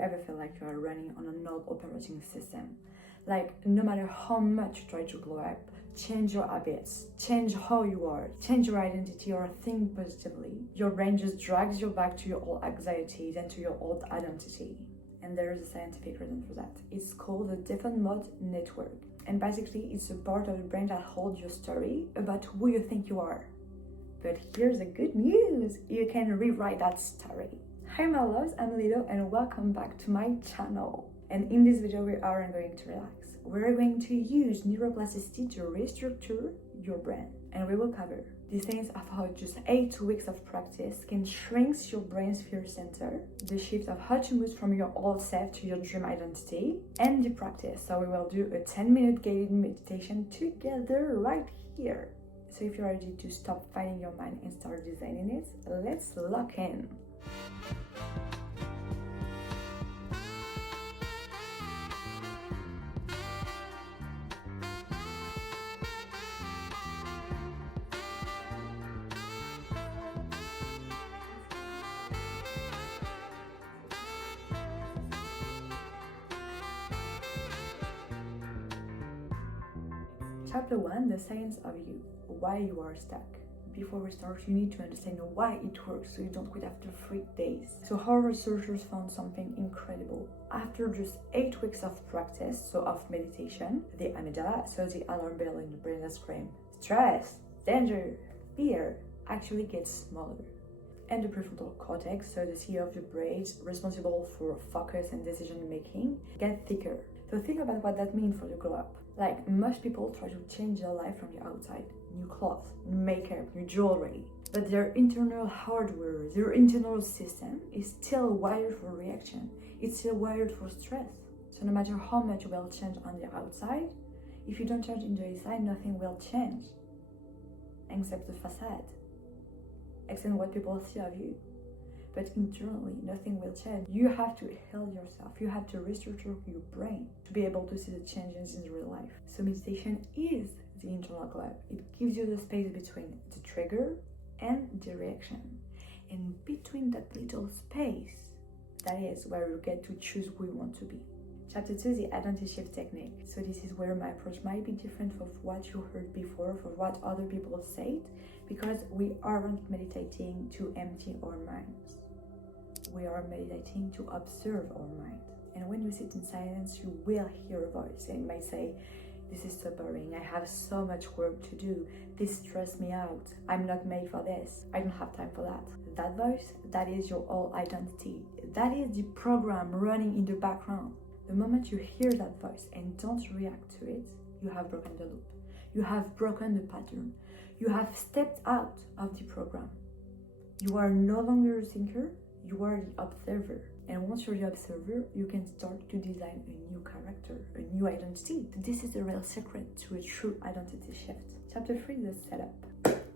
ever feel like you are running on an old operating system? Like, no matter how much you try to glow up, change your habits, change how you are, change your identity or think positively, your brain just drags you back to your old anxieties and to your old identity. And there is a scientific reason for that. It's called the default mode network. And basically, it's a part of the brain that holds your story about who you think you are. But here's the good news, you can rewrite that story. Hi my loves, I'm Liloh and welcome back to my channel. And in this video we aren't going to relax. We're going to use neuroplasticity to restructure your brain. And we will cover the things of how just 8 weeks of practice can shrink your brain's fear center, the shift of how to move from your old self to your dream identity, and the practice. So we will do a 10-minute guided meditation together right here. So if you're ready to stop fighting your mind and start designing it, let's lock in. Chapter 1, the science of you, why you are stuck. Before we start, you need to understand why it works so you don't quit after 3 days. So how researchers found something incredible. After just 8 weeks of practice, so of meditation, the amygdala, so the alarm bell in the brain that screams, stress, danger, fear, actually gets smaller. And the prefrontal cortex, so the CEO of the brain responsible for focus and decision making, get thicker. So think about what that means for the glow up. Like, most people try to change their life from the outside. New clothes, new makeup, new jewelry. But their internal hardware, their internal system is still wired for reaction. It's still wired for stress. So no matter how much you will change on the outside, if you don't change in the inside, nothing will change. Except the facade. Except what people see of you. But internally, nothing will change. You have to heal yourself. You have to restructure your brain to be able to see the changes in real life. So meditation is the internal glow. It gives you the space between the trigger and the reaction. And between that little space, that is where you get to choose who you want to be. Chapter 2, the identity shift technique. So this is where my approach might be different from what you heard before, from what other people said, because we aren't meditating to empty our minds. We are meditating to observe our mind. And when you sit in silence, you will hear a voice and it might say, this is so boring, I have so much work to do, this stresses me out, I'm not made for this, I don't have time for that. That voice, that is your whole identity. That is the program running in the background. The moment you hear that voice and don't react to it, you have broken the loop. You have broken the pattern. You have stepped out of the program. You are no longer a thinker, you are the observer. And once you're the observer, you can start to design a new character, a new identity. This is the real secret to a true identity shift. Chapter 3, the setup.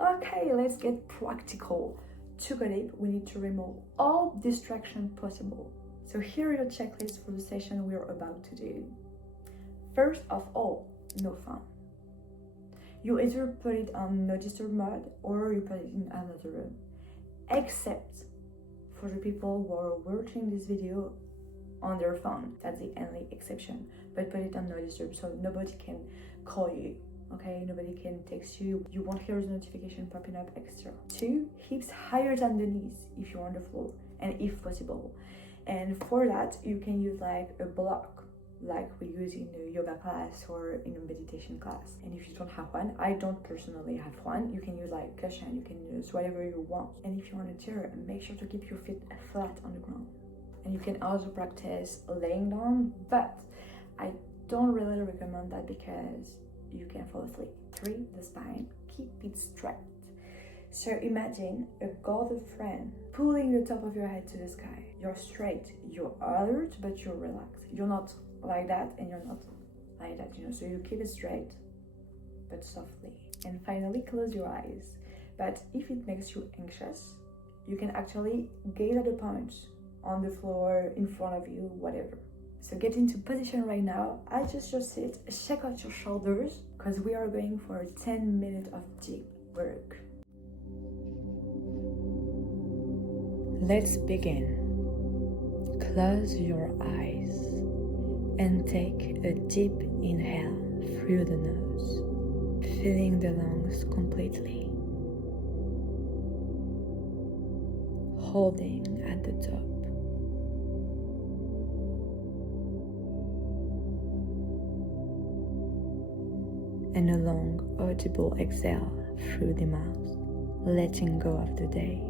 Okay, let's get practical. To go deep, we need to remove all distraction possible. So here are your checklists for the session we are about to do. First of all, no phone. You either put it on no disturb mode or you put it in another room. Except for the people who are watching this video on their phone. That's the only exception. But put it on no disturb so nobody can call you. Okay, nobody can text you. You won't hear the notification popping up extra. 2, hips higher than the knees if you're on the floor and if possible. And for that, you can use like a block, like we use in a yoga class or in a meditation class. And if you don't have one, I don't personally have one, you can use like cushion, you can use whatever you want. And if you're on a chair, make sure to keep your feet flat on the ground. And you can also practice laying down, but I don't really recommend that because you can fall asleep. 3, the spine, keep it straight. So imagine a golden friend pulling the top of your head to the sky. You're straight, you're alert, but you're relaxed. You're not like that and you're not like that, so you keep it straight, but softly. And finally, close your eyes. But if it makes you anxious, you can actually gaze at a point on the floor, in front of you, whatever. So get into position right now. Adjust your seat, shake out your shoulders, because we are going for a 10 minutes of deep work. Let's begin. Close your eyes and take a deep inhale through the nose, filling the lungs completely. Holding at the top. And a long, audible exhale through the mouth, letting go of the day.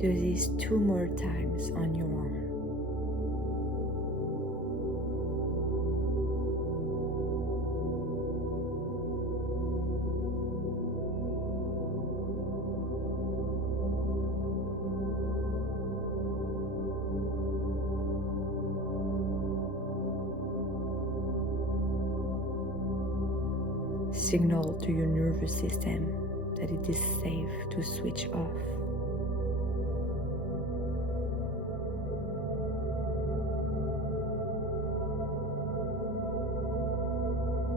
Do this 2 more times on your own. Signal to your nervous system that it is safe to switch off.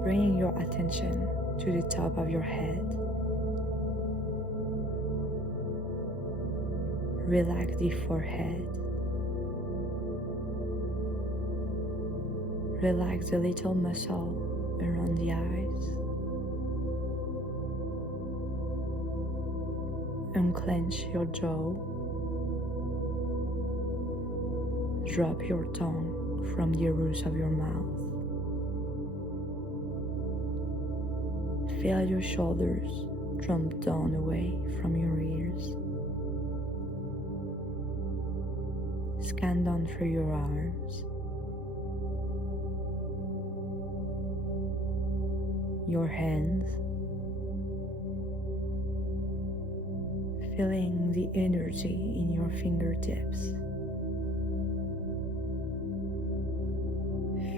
Bringing your attention to the top of your head. Relax the forehead. Relax the little muscle around the eyes. Unclench your jaw. Drop your tongue from the roof of your mouth. Feel your shoulders drop down away from your ears. Scan down through your arms. Your hands. Feeling the energy in your fingertips.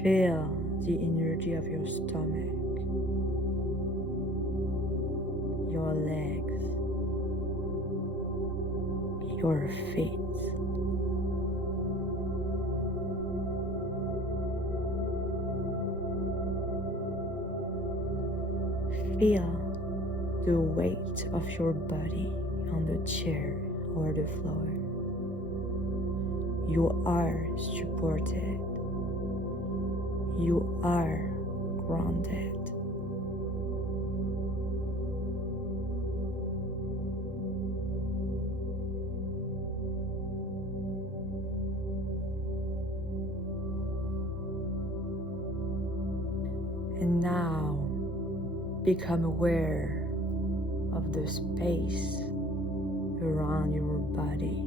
Feel the energy of your stomach, your legs, your feet. Feel the weight of your body on the chair or the floor. You are supported. You are grounded. And now become aware of the space around your body.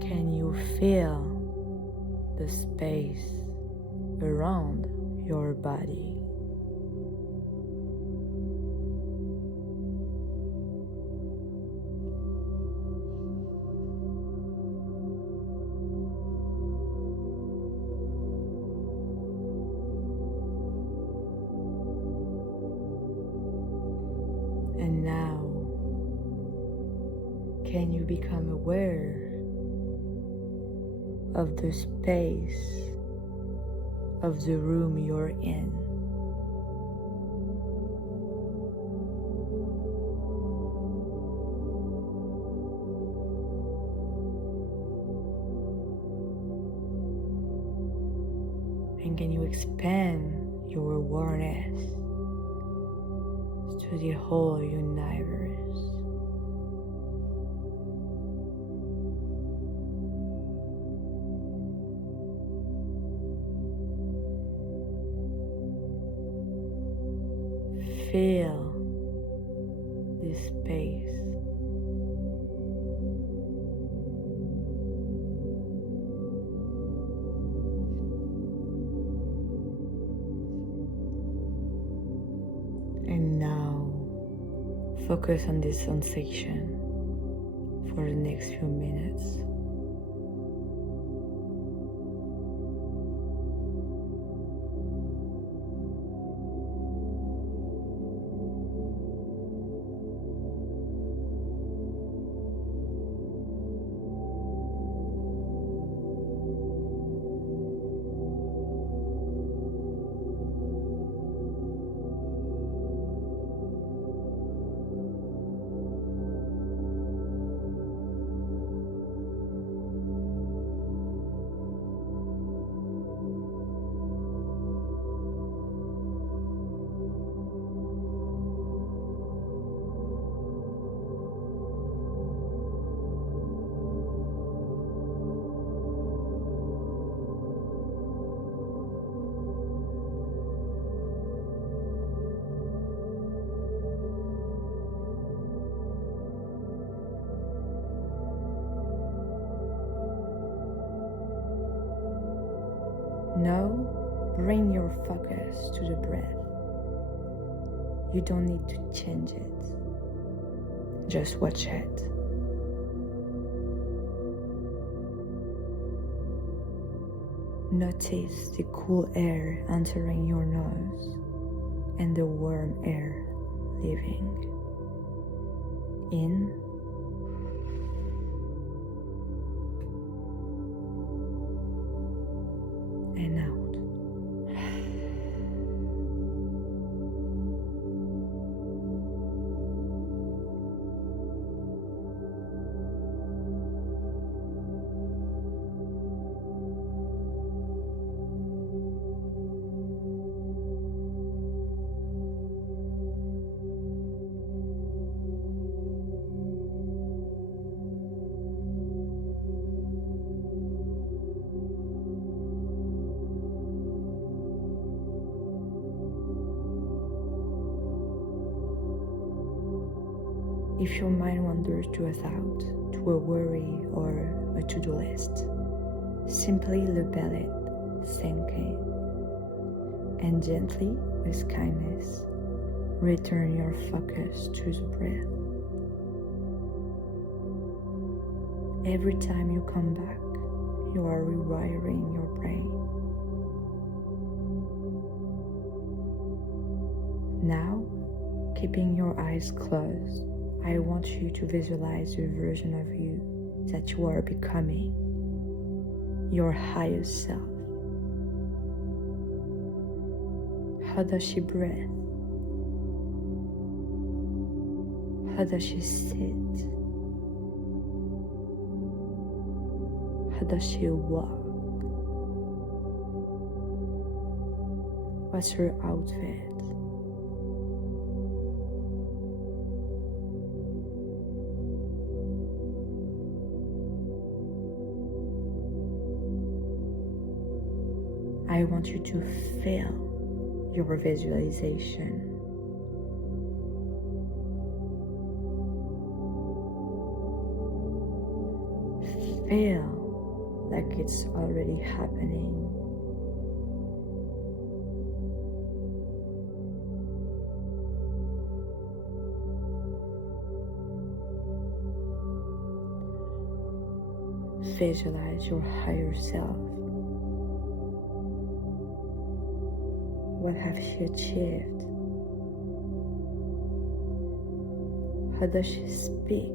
Can you feel the space around your body? And now, can you become aware of the space of the room you're in? And can you expand your awareness to the whole universe? Feel this space. And now focus on this sensation for the next few minutes. focus to the breath. You don't need to change it. Just watch it. Notice the cool air entering your nose and the warm air leaving. In and out. If your mind wanders to a thought, to a worry or a to-do list, simply label it thinking, and gently, with kindness, return your focus to the breath. Every time you come back, you are rewiring your brain. Now, keeping your eyes closed, I want you to visualize the version of you that you are becoming, your highest self. How does she breathe? How does she sit? How does she walk? What's her outfit? I want you to feel your visualization. Feel like it's already happening. Visualize your higher self. What has she achieved? How does she speak?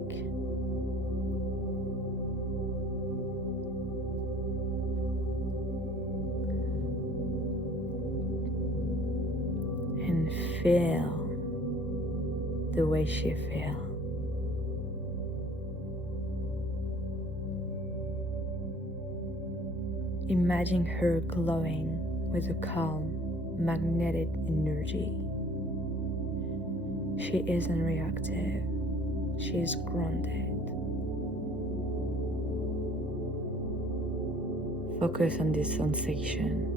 And feel the way she feels. Imagine her glowing with a calm, magnetic energy. She isn't reactive, she is grounded. Focus on this sensation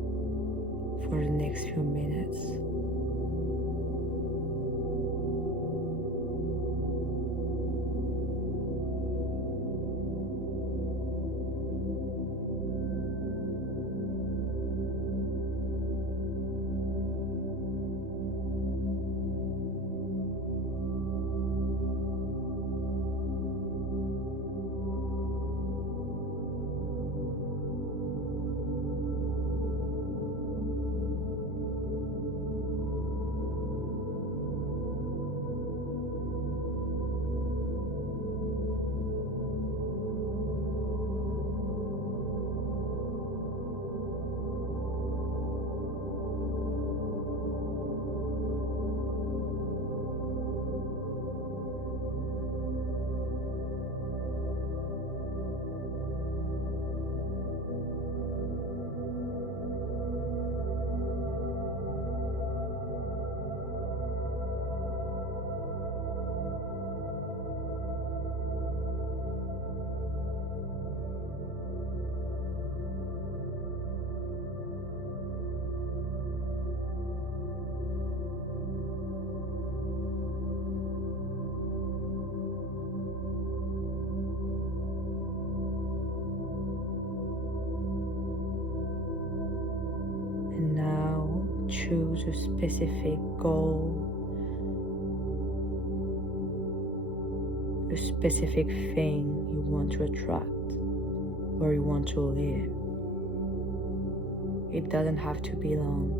for the next few minutes. choose a specific goal, a specific thing you want to attract or you want to live. It doesn't have to be long.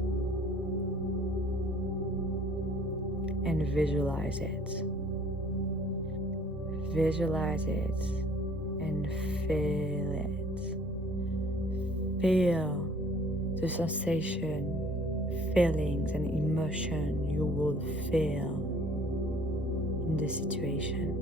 And visualize it. Visualize it and feel it. Feel the sensation, feelings and emotion you will feel in this situation.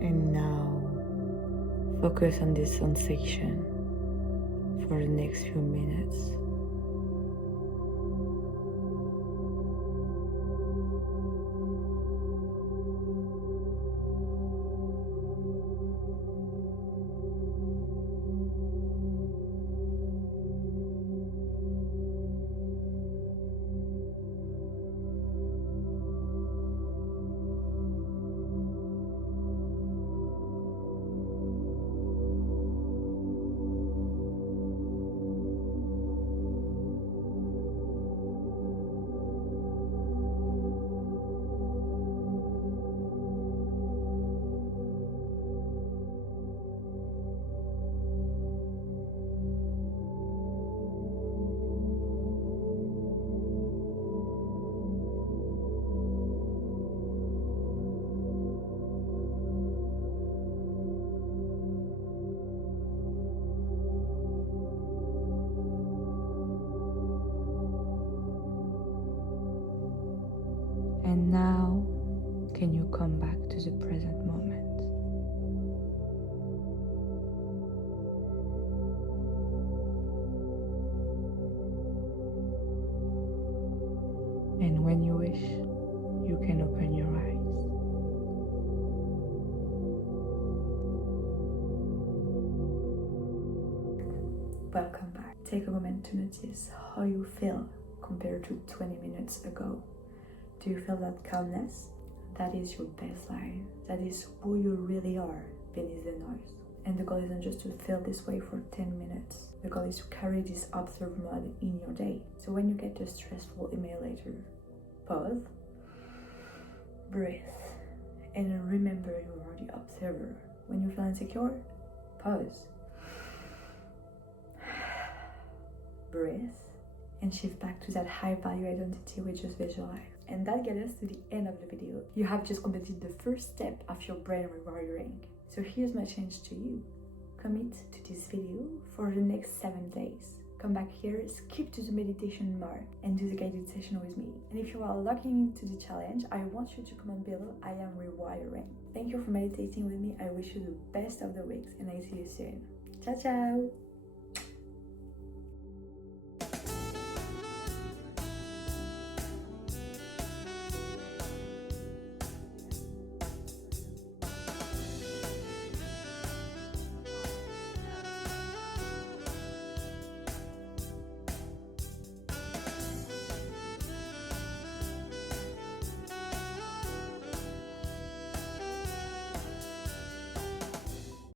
And now, focus on this sensation for the next few minutes. And now, can you come back to the present moment? And when you wish, you can open your eyes. Welcome back. Take a moment to notice how you feel compared to 20 minutes ago. Do you feel that calmness? That is your baseline. That is who you really are beneath the noise. And the goal isn't just to feel this way for 10 minutes. The goal is to carry this observer mode in your day. So when you get a stressful email later, pause, breathe, and remember you are the observer. When you feel insecure, pause, breathe, and shift back to that high value identity we just visualized. And that gets us to the end of the video. You have just completed the first step of your brain rewiring. So here's my challenge to you. Commit to this video for the next 7 days. Come back here, skip to the meditation mark, and do the guided session with me. And if you are locking into the challenge, I want you to comment below, I am rewiring. Thank you for meditating with me. I wish you the best of the weeks, and I see you soon. Ciao, ciao!